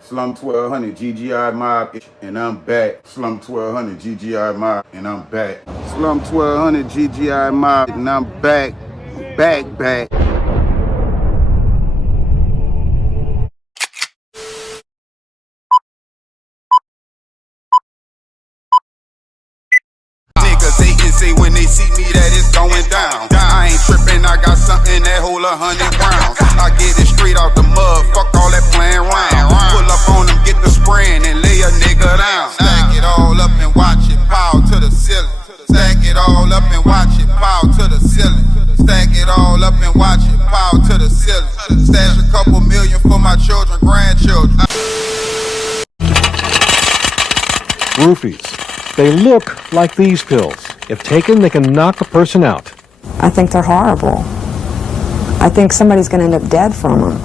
Slum 1200 GGI Mob, and I'm back. Slum 1200 GGI Mob, and I'm back. Slum 1200 GGI Mob, and I'm back. Back. Niggas hate and say when they see me that it's going down. I ain't tripping, I got something that hold 100 rounds. I get it straight out the mud, fuck all that playing around. Pull up on them, get the spraying and lay a nigga down. Stack it all up and watch it pow to the ceiling. Stack it all up and watch it pow to the ceiling. Stack it all up and watch it pow to the ceiling. Stash a couple million for my children, grandchildren. Roofies. They look like these pills. If taken, they can knock a person out. I think they're horrible. I think somebody's going to end up dead from them.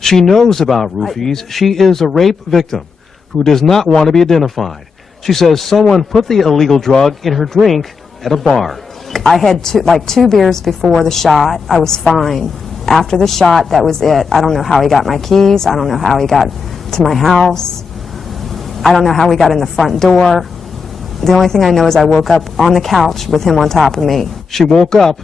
She knows about roofies. She is a rape victim who does not want to be identified. She says someone put the illegal drug in her drink at a bar. I had two beers before the shot. I was fine. After the shot, that was it. I don't know how he got my keys. I don't know how he got to my house. I don't know how we got in the front door. The only thing I know is I woke up on the couch with him on top of me. She woke up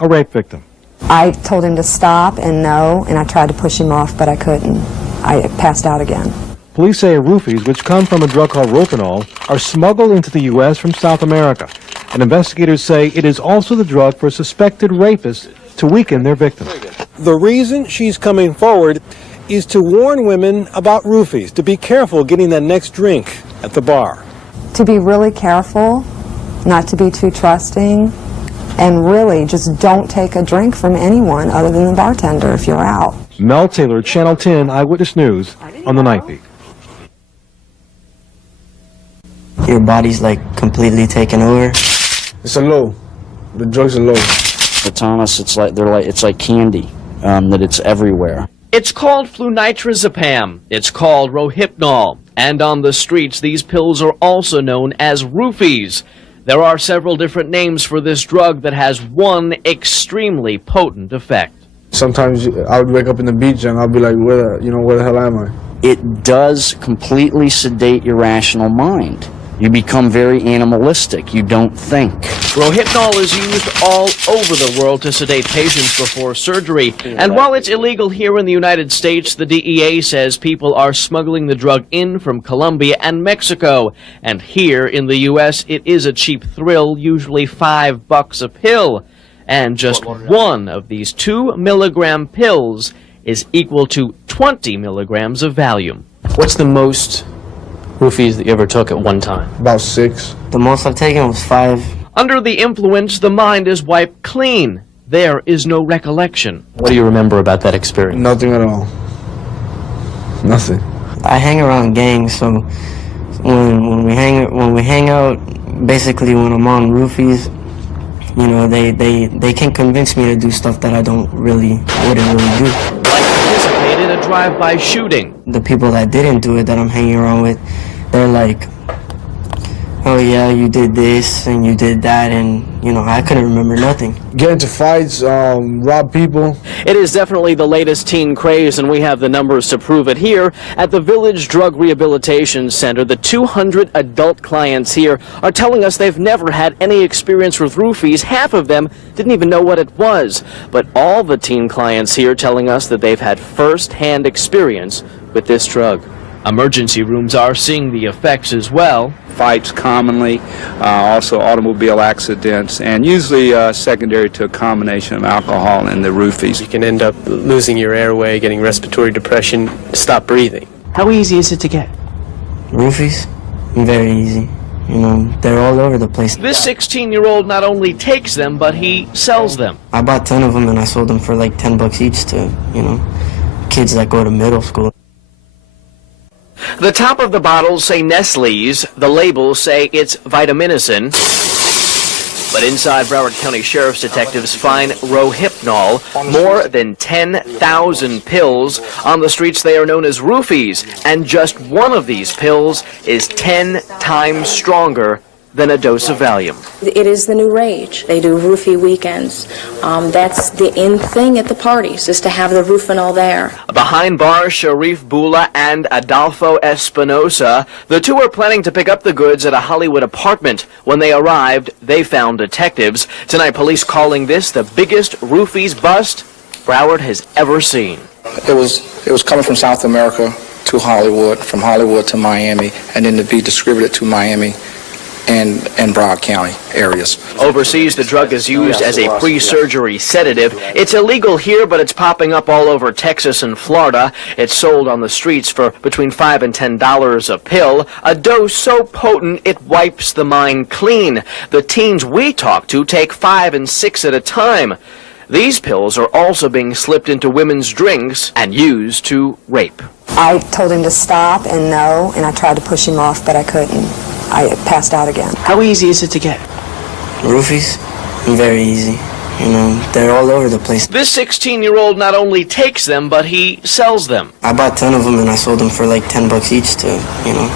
a rape victim. I told him to stop and no, and I tried to push him off, but I couldn't. I passed out again. Police say roofies, which come from a drug called Rohypnol, are smuggled into the U.S. from South America. And investigators say it is also the drug for suspected rapists to weaken their victims. The reason she's coming forward is to warn women about roofies, to be careful getting that next drink at the bar. To be really careful, not to be too trusting, and really just don't take a drink from anyone other than the bartender if you're out. Mel Taylor, Channel 10 Eyewitness News on the Night Beat. Your body's like completely taken over. It's a low. The drugs are low. It's on us. It's like candy. That it's everywhere. It's called flunitrazepam. It's called Rohypnol. And on the streets, these pills are also known as roofies. There are several different names for this drug that has one extremely potent effect. Sometimes I would wake up in the beach and I'll be like, where the hell am I? It does completely sedate your rational mind. You become very animalistic. You don't think. Rohypnol is used all over the world to sedate patients before surgery. And while it's illegal here in the United States, the DEA says people are smuggling the drug in from Colombia and Mexico. And here in the U.S., it is a cheap thrill, usually $5 a pill. And just one of these 2 milligram pills is equal to 20 milligrams of Valium. What's the most roofies that you ever took at one time? About 6. The most I've taken was 5. Under the influence, the mind is wiped clean. There is no recollection. What do you remember about that experience? Nothing at all. Nothing. I hang around gangs, so when we hang out, basically when I'm on roofies, you know, they can convince me to do stuff that I wouldn't really do. Like participate in a drive-by shooting. The people that didn't do it, that I'm hanging around with, they're like, oh yeah, you did this and you did that, and you know, I couldn't remember nothing. Get into fights, rob people. It is definitely the latest teen craze, and we have the numbers to prove it here. At the Village Drug Rehabilitation Center, the 200 adult clients here are telling us they've never had any experience with roofies. Half of them didn't even know what it was. But all the teen clients here telling us that they've had first-hand experience with this drug. Emergency rooms are seeing the effects as well. Fights commonly, also automobile accidents, and usually secondary to a combination of alcohol and the roofies. You can end up losing your airway, getting respiratory depression, stop breathing. How easy is it to get? Roofies? Very easy. You know, they're all over the place. This 16-year-old not only takes them, but he sells them. I bought 10 of them and I sold them for like $10 each to, you know, kids that go to middle school. The top of the bottles say Nestle's, the labels say it's Vitaminicin. But inside, Broward County Sheriff's detectives find Rohypnol, more than 10,000 pills. On the streets, they are known as roofies, and just one of these pills is 10 times stronger than a dose of Valium. It is the new rage. They do roofie weekends. That's the in thing at the parties, is to have the roofinol there. Behind bars, Sharif Bula and Adolfo Espinosa, the two were planning to pick up the goods at a Hollywood apartment. When they arrived, they found detectives. Tonight, police calling this the biggest Roofies bust Broward has ever seen. It was coming from South America to Hollywood, from Hollywood to Miami, and then to be distributed to Miami and Broward County areas. Overseas, the drug is used as a pre-surgery sedative. It's illegal here, but it's popping up all over Texas and Florida. It's sold on the streets for between $5 and $10 a pill, a dose so potent it wipes the mind clean. The teens we talk to take 5 and 6 at a time. These pills are also being slipped into women's drinks and used to rape. I told him to stop and no, and I tried to push him off, but I couldn't. I passed out again. How easy is it to get? Roofies, very easy. You know, they're all over the place. This 16-year-old not only takes them, but he sells them. I bought 10 of them and I sold them for like $10 each to, you know,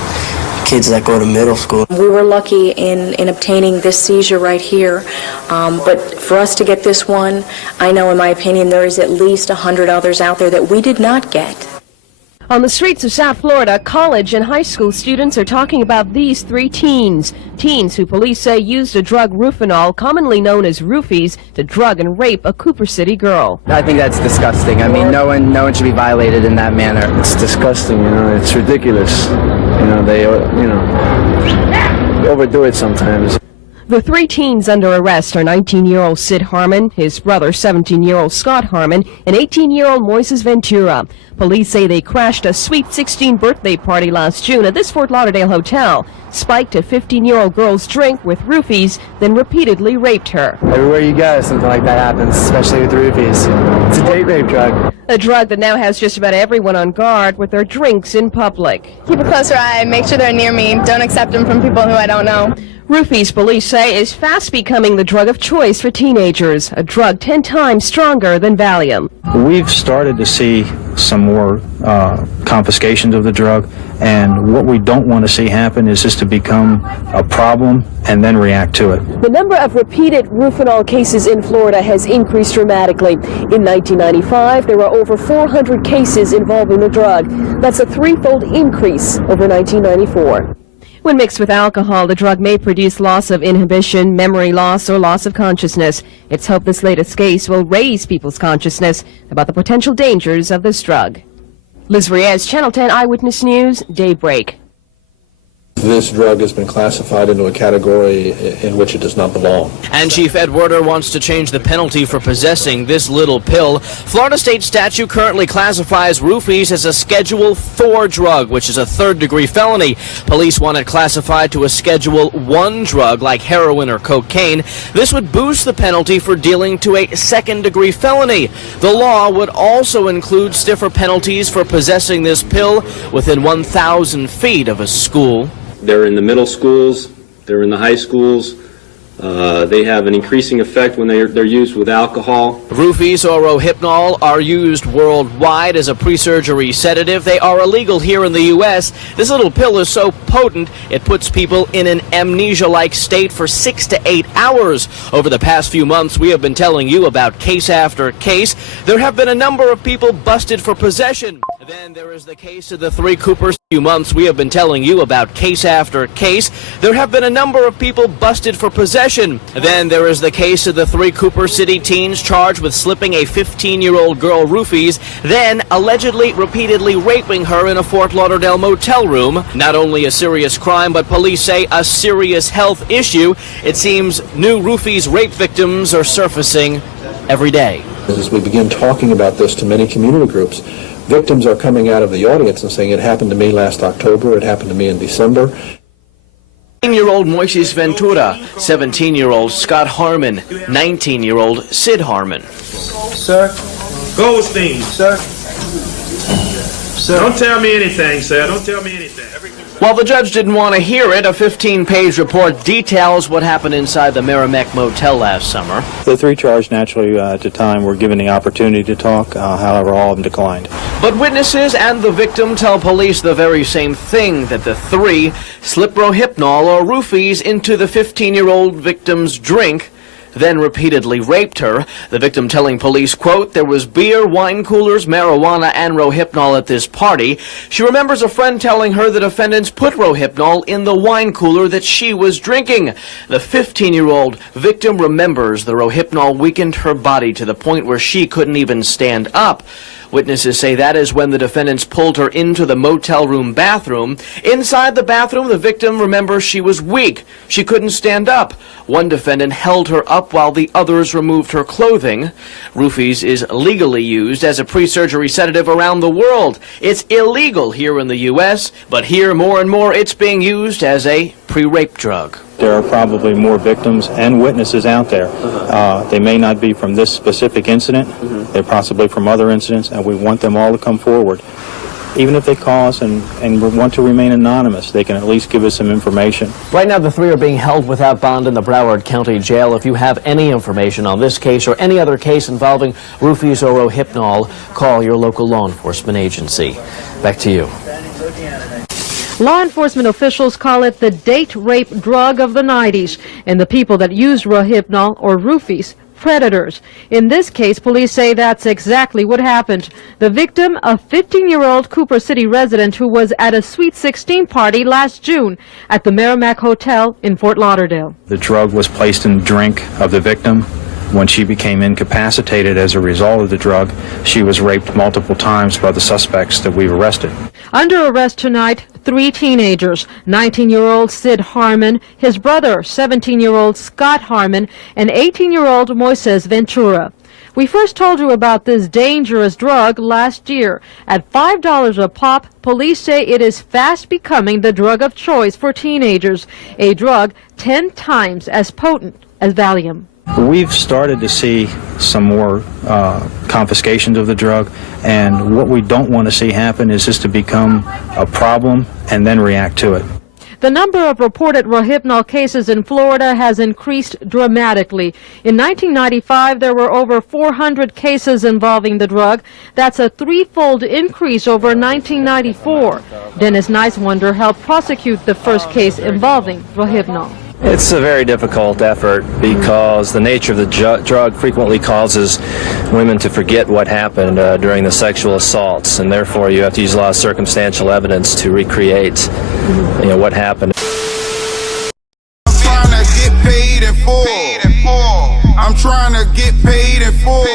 kids that go to middle school. We were lucky in obtaining this seizure right here, but for us to get this one, I know in my opinion there is at least 100 others out there that we did not get. On the streets of South Florida, college and high school students are talking about these 3 teens. Teens who police say used a drug Roofinol, commonly known as Roofies, to drug and rape a Cooper City girl. I think that's disgusting. I mean, no one should be violated in that manner. It's disgusting, you know, it's ridiculous. You know, they overdo it sometimes. The 3 teens under arrest are 19-year-old Sid Harmon, his brother 17-year-old Scott Harmon, and 18-year-old Moises Ventura. Police say they crashed a Sweet 16 birthday party last June at this Fort Lauderdale hotel, spiked a 15-year-old girl's drink with Roofies, then repeatedly raped her. Everywhere you go, something like that happens, especially with Roofies. It's a date rape drug. A drug that now has just about everyone on guard with their drinks in public. Keep a closer eye, make sure they're near me, don't accept them from people who I don't know. Roofies, police say, is fast becoming the drug of choice for teenagers, a drug 10 times stronger than Valium. We've started to see some more confiscations of the drug, and what we don't want to see happen is just to become a problem and then react to it. The number of repeated Roofinol cases in Florida has increased dramatically. In 1995, there were over 400 cases involving the drug. That's a 3-fold increase over 1994. When mixed with alcohol, the drug may produce loss of inhibition, memory loss, or loss of consciousness. It's hoped this latest case will raise people's consciousness about the potential dangers of this drug. Liz Reyes, Channel 10 Eyewitness News, Daybreak. This drug has been classified into a category in which it does not belong. And Chief Ed Werder wants to change the penalty for possessing this little pill. Florida state statute currently classifies Roofies as a Schedule 4 drug, which is a 3rd-degree felony. Police want it classified to a Schedule 1 drug like heroin or cocaine. This would boost the penalty for dealing to a 2nd-degree felony. The law would also include stiffer penalties for possessing this pill within 1,000 feet of a school. They're in the middle schools, they're in the high schools. They have an increasing effect when they're used with alcohol. Roofies or Rohypnol are used worldwide as a pre-surgery sedative. They are illegal here in the U.S. This little pill is so potent, it puts people in an amnesia-like state for 6 to 8 hours. Over the past few months, we have been telling you about case after case. There have been a number of people busted for possession. Then there is the case of the 3 Coopers. Few months we have been telling you about case after case. There have been a number of people busted for possession. Then there is the case of the 3 Cooper City teens charged with slipping a 15-year-old girl Roofies, then allegedly repeatedly raping her in a Fort Lauderdale motel room. Not only a serious crime, but police say a serious health issue. It seems new Roofies rape victims are surfacing every day. As we begin talking about this to many community groups, victims are coming out of the audience and saying, it happened to me last October, it happened to me in December. 18-year-old Moises Ventura, 17-year-old Scott Harmon, 19-year-old Sid Harmon. Sir? Goldstein, sir. Sir. Don't tell me anything, sir. Don't tell me anything. While the judge didn't want to hear it, a 15-page report details what happened inside the Merrimack Motel last summer. The three charged naturally at the time were given the opportunity to talk, however, all of them declined. But witnesses and the victim tell police the very same thing, that the three slipped Rohypnol or Roofies into the 15-year-old victim's drink, then repeatedly raped her. The victim telling police, quote, "There was beer, wine coolers, marijuana, and Rohypnol at this party." She remembers a friend telling her the defendants put Rohypnol in the wine cooler that she was drinking. The 15-year-old victim remembers the Rohypnol weakened her body to the point where she couldn't even stand up. Witnesses say that is when the defendants pulled her into the motel room bathroom. Inside the bathroom, the victim remembers she was weak. She couldn't stand up. One defendant held her up while the others removed her clothing. Roofies is legally used as a pre-surgery sedative around the world. It's illegal here in the U.S., but here more and more it's being used as a pre-rape drug. There are probably more victims and witnesses out there. They may not be from this specific incident. They're possibly from other incidents, and we want them all to come forward. Even if they call us and want to remain anonymous, they can at least give us some information. Right now, the three are being held without bond in the Broward County Jail. If you have any information on this case or any other case involving Roofies or Rohypnol, call your local law enforcement agency. Back to you. Law enforcement officials call it the date rape drug of the 90s, and the people that used Rohypnol or Roofies, predators. In this case, police say that's exactly what happened. The victim, a 15-year-old Cooper City resident who was at a Sweet 16 party last June at the Merrimack Hotel in Fort Lauderdale. The drug was placed in the drink of the victim. When she became incapacitated as a result of the drug, she was raped multiple times by the suspects that we've arrested. Under arrest tonight, 3 teenagers, 19-year-old Sid Harmon, his brother, 17-year-old Scott Harmon, and 18-year-old Moises Ventura. We first told you about this dangerous drug last year. At $5 a pop, police say it is fast becoming the drug of choice for teenagers, a drug 10 times as potent as Valium. We've started to see some more confiscations of the drug, and what we don't want to see happen is just to become a problem and then react to it. The number of reported Rohypnol cases in Florida has increased dramatically. In 1995, there were over 400 cases involving the drug. That's a threefold increase over 1994. Dennis Nicewander helped prosecute the first case involving Rohypnol. It's a very difficult effort because the nature of the drug frequently causes women to forget what happened during the sexual assaults, and therefore you have to use a lot of circumstantial evidence to recreate, what happened. I'm trying to get paid in full. I'm trying to get paid in full.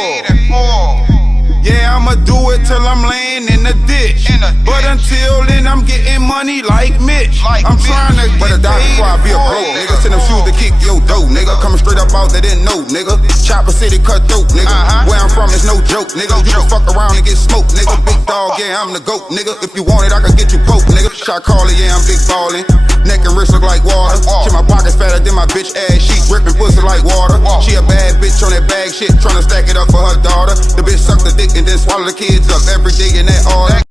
Yeah, I'ma do it till I'm laying in the ditch. But until then, I'm getting money like Mitch. I'm trying to get paid before I be a broke nigga. Send them shoes to kick your dough, nigga. Coming straight up out, they didn't know, nigga. Chopper City cutthroat, nigga. Where I'm from is no joke, nigga. You can fuck around and get smoked, nigga. Big dog, yeah, I'm the goat, nigga. If you want it, I can get you broke, nigga. Shot caller, yeah, I'm big ballin'. Neck and wrist look like water. Shit, my pockets fatter than my bitch ass. She drippin' pussy like water. She a bad bitch on that bag shit, tryna stack it up for her daughter. The bitch suck the dick and then swallow the kids up every day in that order.